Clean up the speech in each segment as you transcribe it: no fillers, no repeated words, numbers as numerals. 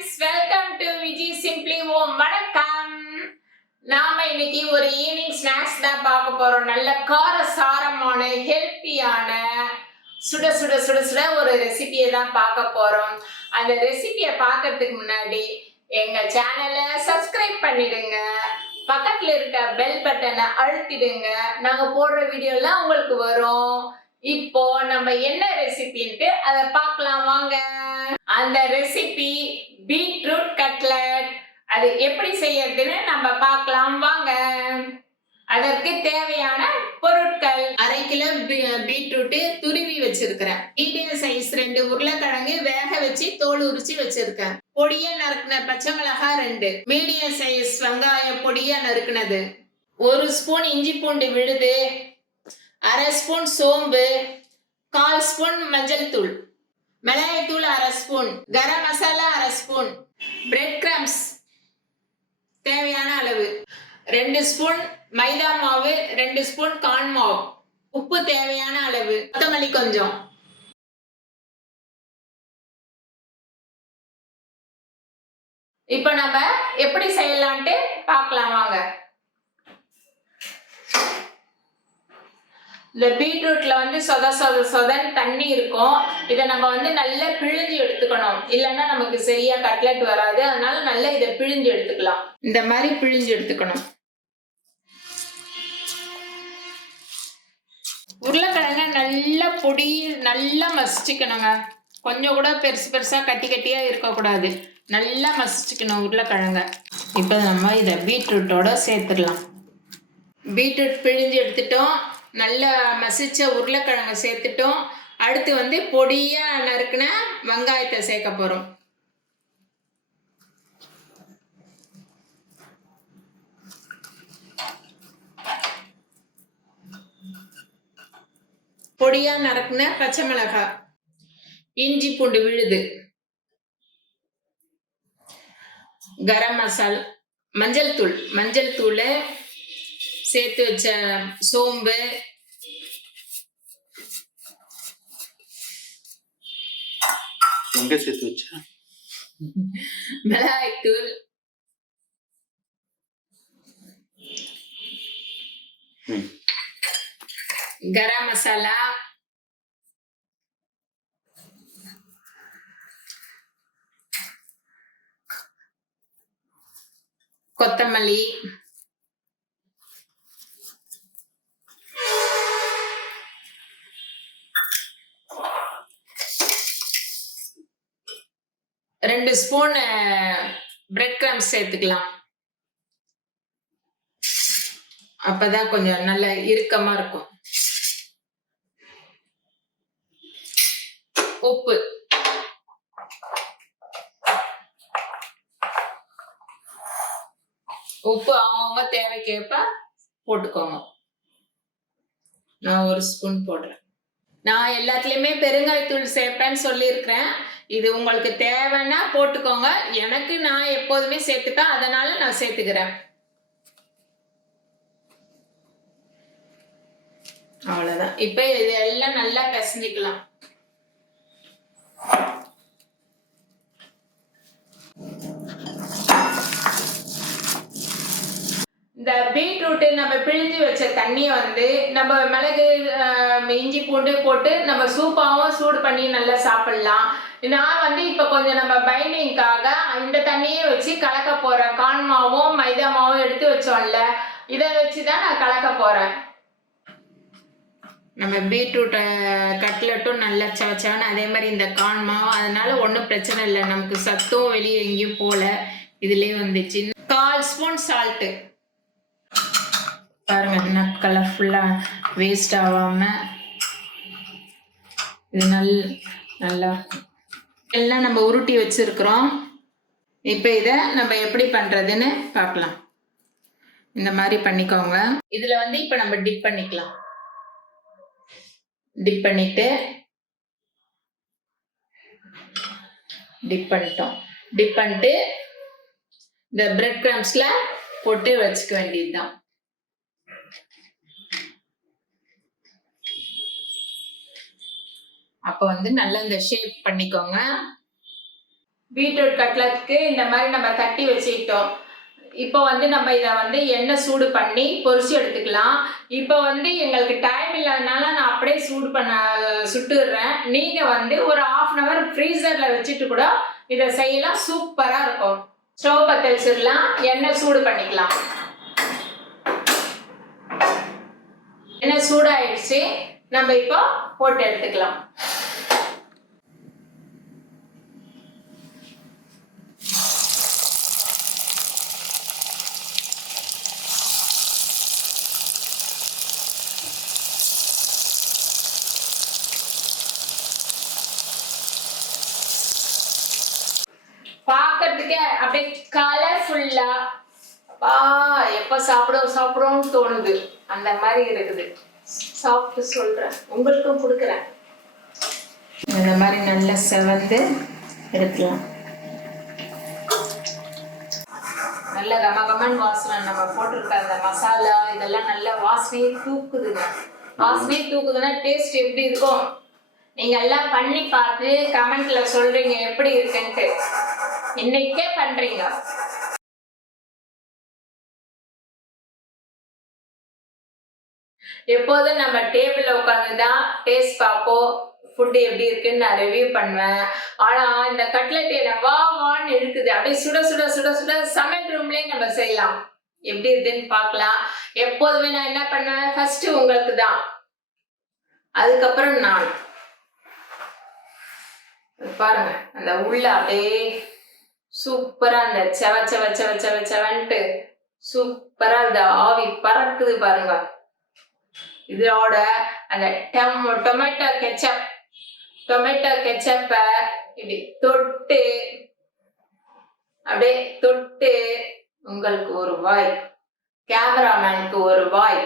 friends, welcome to Vijee Simpli. வணக்கம். நாம இன்னைக்கு ஒரு ஈவினிங் ஸ்நாக்ஸ் தான் பார்க்க போறோம். நல்ல காரசாரமான ஹெல்த்தியான சுட சுட சுட சுட ஒரு ரெசிபியை தான் பார்க்க போறோம். அந்த ரெசிபியை பார்க்கறதுக்கு முன்னாடி எங்க சேனலை சப்ஸ்கிரைப் பண்ணிடுங்க. பக்கத்துல இருக்க பெல் பட்டனை அழுத்திடுங்க. நாங்க போடுற வீடியோலாம் உங்களுக்கு வரும். இப்போ நம்ம என்ன ரெசிபின்ட்டு அதை பார்க்கலாம் வாங்க. அந்த ரெசிபி பீட்ரூட் கட்லெட். அது எப்படி செய்யறதுன்னு நம்ம பார்க்கலாம் வாங்க. அதற்கு தேவையான பொருட்கள்: 1/2 கிலோ பீட்ரூட் துருவி வச்சிருக்கிறேன். மீடியம் சைஸ் 2 உருளைக்கிழங்கு வேக வச்சு தோல் உரிச்சு வச்சிருக்கேன். பொடியா நறுக்கின பச்சை மிளகாய் 2, மீடியம் சைஸ் வெங்காயம் பொடியா நறுக்கினது, 1 ஸ்பூன் இஞ்சி பூண்டு விழுது, 1/2 ஸ்பூன் சோம்பு, 1/4 ஸ்பூன் மஞ்சள் தூள், மிளகாய் தூள் 1/2 spoon, garam masala 1/2 spoon, bread crumbs தேவையான அளவு, 2 ஸ்பூன் மைதா மாவு, 2 ஸ்பூன் கார்ன் மாவு, உப்பு தேவையான அளவு, கொத்தமல்லி கொஞ்சம். இப்ப நம்ம எப்படி செய்யலான்ட்டு பார்க்கலாம் வாங்க. இந்த பீட்ரூட்ல சொத சொத சொதன்னு தண்ணி இருக்கும். இதை நம்ம நல்லா பிழிஞ்சு எடுத்துக்கணும், இல்லைன்னா நமக்கு சரியா கட்லெட் வராது. அதனால நல்லா இதை பிழிஞ்சு எடுத்துக்கலாம். இந்த மாதிரி பிழிஞ்சு எடுத்துக்கணும். உருளைக்கிழங்க நல்லா பொடி நல்லா மசிச்சுக்கணுங்க. கொஞ்சம் கூட பெருசு பெருசா கட்டி கட்டியா இருக்கக்கூடாது. நல்லா மசிச்சுக்கணும் உருளைக்கிழங்க. இப்போ நம்ம இதை பீட்ரூட்டோட சேர்த்துடலாம். பீட்ரூட் பிழிஞ்சு எடுத்துட்டோம். நல்லா மசிச்ச உருளைக்கிழங்க சேர்த்துட்டோம். அடுத்து பொடியா நறுக்குன வெங்காயத்தை சேர்க்க போறோம். பொடியா நறுக்குன பச்சை மிளகாய், இஞ்சி பூண்டு விழுது, கரம் மசாலா, மஞ்சள் தூள், சேர்த்து வச்ச சோம்பு, சேர்த்து வச்ச மிளகாய் தூள், கரம் மசாலா, கொத்தமல்லி, ரெண்டு ஸ்பூன் பிரெட் கிரம்ஸ் சேர்த்துக்கலாம். அப்பதான் கொஞ்சம் நல்ல இறுக்கமா இருக்கும். உப்பு, அவங்கவுங்க தேவைக்கேற்ப போட்டுக்கோங்க. நான் 1 ஸ்பூன் போடுறேன். நான் எல்லாத்துலயுமே பெருங்காயத்தூள் சேர்ப்பேன்னு சொல்லியிருக்கிறேன். இது உங்களுக்கு தேவைன்னா போட்டுக்கோங்க. எனக்கு நான் எப்போதுமே சேர்த்துப்பேன், அதனால நான் சேர்த்துக்கிறேன். அவ்வளவுதான். இப்ப இதெல்லாம் நல்லா பிசைஞ்சிக்கலாம். இந்த பீட்ரூட் நம்ம பிழிஞ்சு வச்ச தண்ணியை நம்ம மிளகு இஞ்சி பூண்டு போட்டு நம்ம சூப்பாவும் சூடு பண்ணி நல்லா சாப்பிடலாம். நான் இப்ப கொஞ்சம் நம்ம பைண்டிங்காக இந்த தண்ணியை வச்சு கலக்க போறேன். கார்ன் மாவும் மைதா மாவும் எடுத்து வச்சோம்ல, இதை வச்சுதான் நான் கலக்க போறேன். நம்ம பீட்ரூட் கட்லெட்டும் நல்லா சவச்சான்னு அதே மாதிரி இந்த கார்ன் மாவும், அதனால ஒன்றும் பிரச்சனை இல்லை. நமக்கு சத்தும் வெளியே எங்கேயும் போல, இதுலயே வந்துச்சு. 1/4 ஸ்பூன் சால்ட்டு பாருங்க, என்ன கலர்ஃபுல்லா வேஸ்ட் ஆகாம இது நல்லா எல்லாம் நம்ம உருட்டி வச்சிருக்கிறோம். இப்ப இதை நம்ம எப்படி பண்றதுன்னு பார்க்கலாம். இந்த மாதிரி பண்ணிக்கோங்க. இதுல இப்ப நம்ம டிப் பண்ணிக்கலாம். டிப் பண்ணிட்டு டிப் பண்ணிட்டு இந்த பிரெட் கிரம்ஸ்ல போட்டு வச்சுக்க வேண்டியதுதான். அப்ப நல்லா இந்த ஷேப் பண்ணிக்கோங்க. பீட்ரூட் கட்லெட்க்கு இந்த மாதிரி நம்ம தட்டி வச்சுக்கிட்டோம். இப்போ வந்து நம்ம இதை வந்து எண்ணெய் சூடு பண்ணி பொரிச்சு எடுத்துக்கலாம். இப்போ வந்து எங்களுக்கு டைம் இல்லாதனால நான் அப்படியே சுட்டுடுறேன். நீங்கள் வந்து ஒரு 1/2 hour ஃப்ரீசரில் வச்சுட்டு கூட இதை செய்யலாம். சூப்பராக இருக்கும். ஸ்டவ் பற்ற வச்சிடலாம். எண்ணெய் சூடு பண்ணிக்கலாம். எண்ணெய் சூடாயிடுச்சு. நம்ம இப்போ போட்டு எடுத்துக்கலாம். பார்க்கறதுக்கு அப்படியே கலர்ஃபுல்லா எப்ப சாப்பிடுவோம்னு தோணுது. அந்த மாதிரி இருக்குது. சாப்பிட்டு சொல்றேன், உங்களுக்கும் கொடுக்குறேன். இந்த மாதிரி நல்லா செவந்து எடுக்கலாம். நல்ல கமகமன் வாசனை. நம்ம போட்டிருக்க அந்த மசாலா இதெல்லாம் நல்ல வாசனையை தூக்குதுங்க. வாசனையை தூக்குதுன்னா டேஸ்ட் எப்படி இருக்கும்? நீங்க எல்லாம் பண்ணி பார்த்து கமெண்ட்ல சொல்றீங்க எப்படி இருக்குன்ட்டு. இன்னைக்கே பண்றீங்க. எப்போதும் நம்ம டேபிள்ல உட்காந்துதான் டேஸ்ட் பார்ப்போம். ஃபுட்டு எப்படி இருக்குன்னு நான் ரிவ்யூ பண்ணுவேன். ஆனா இந்த கட்லெட் என்ன வான்னு இருக்குது. அப்படியே சுட சுட சுட சுட சமையல் ரூம்லயே நம்ம செய்யலாம். எப்படி இருக்குன்னு பார்க்கலாம். எப்போதுமே நான் என்ன பண்ணுவேன், ஃபர்ஸ்ட் உங்களுக்கு தான், அதுக்கப்புறம் நான். பாருங்க அந்த உள்ள அப்படியே சூப்பரா அந்த செவ செவ செவ செவ செவன்ட்டு சூப்பரா அந்த ஆவி பறக்குது பாருங்க. இதோட அந்த டொமேட்டோ கெச்சப்ப இப்படி தொட்டு அப்படியே தொட்டு உங்களுக்கு ஒரு வாய், கேமராமேனுக்கு ஒரு வாய்.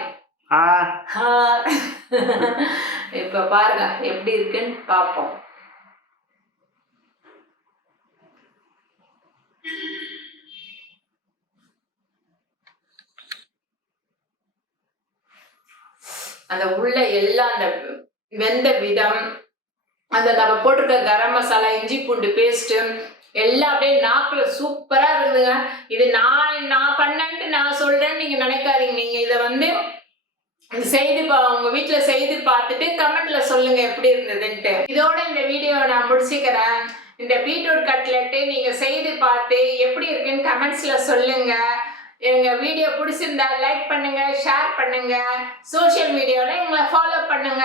இப்ப பாருங்க எப்படி இருக்குன்னு பார்ப்போம். அந்த உள்ள எல்லாம் அந்த வெந்த விதம், அந்த நம்ம போட்டிருக்க கரம் மசாலா, இஞ்சி பூண்டு பேஸ்ட் எல்லாம் அப்படியே நாக்குல சூப்பரா இருக்குதுங்க. இது நான் பண்ணேன்ட்டு நான் சொல்றேன்னு நீங்க நினைக்காதீங்க. நீங்க இதை வந்து உங்க வீட்டுல செய்து பார்த்துட்டு கமெண்ட்ல சொல்லுங்க எப்படி இருந்ததுன்ட்டு. இதோட இந்த வீடியோ நான் முடிச்சுக்கிறேன். இந்த பீட்ரூட் கட்லெட்டு நீங்க செய்து பார்த்து எப்படி இருக்குன்னு கமெண்ட்ஸ்ல சொல்லுங்க. எங்க வீடியோ பிடிச்சிருந்தா லைக் பண்ணுங்க, ஷேர் பண்ணுங்க, சோஷியல் மீடியாவில் எங்களை ஃபாலோ பண்ணுங்க.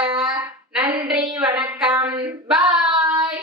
நன்றி, வணக்கம், பாய்.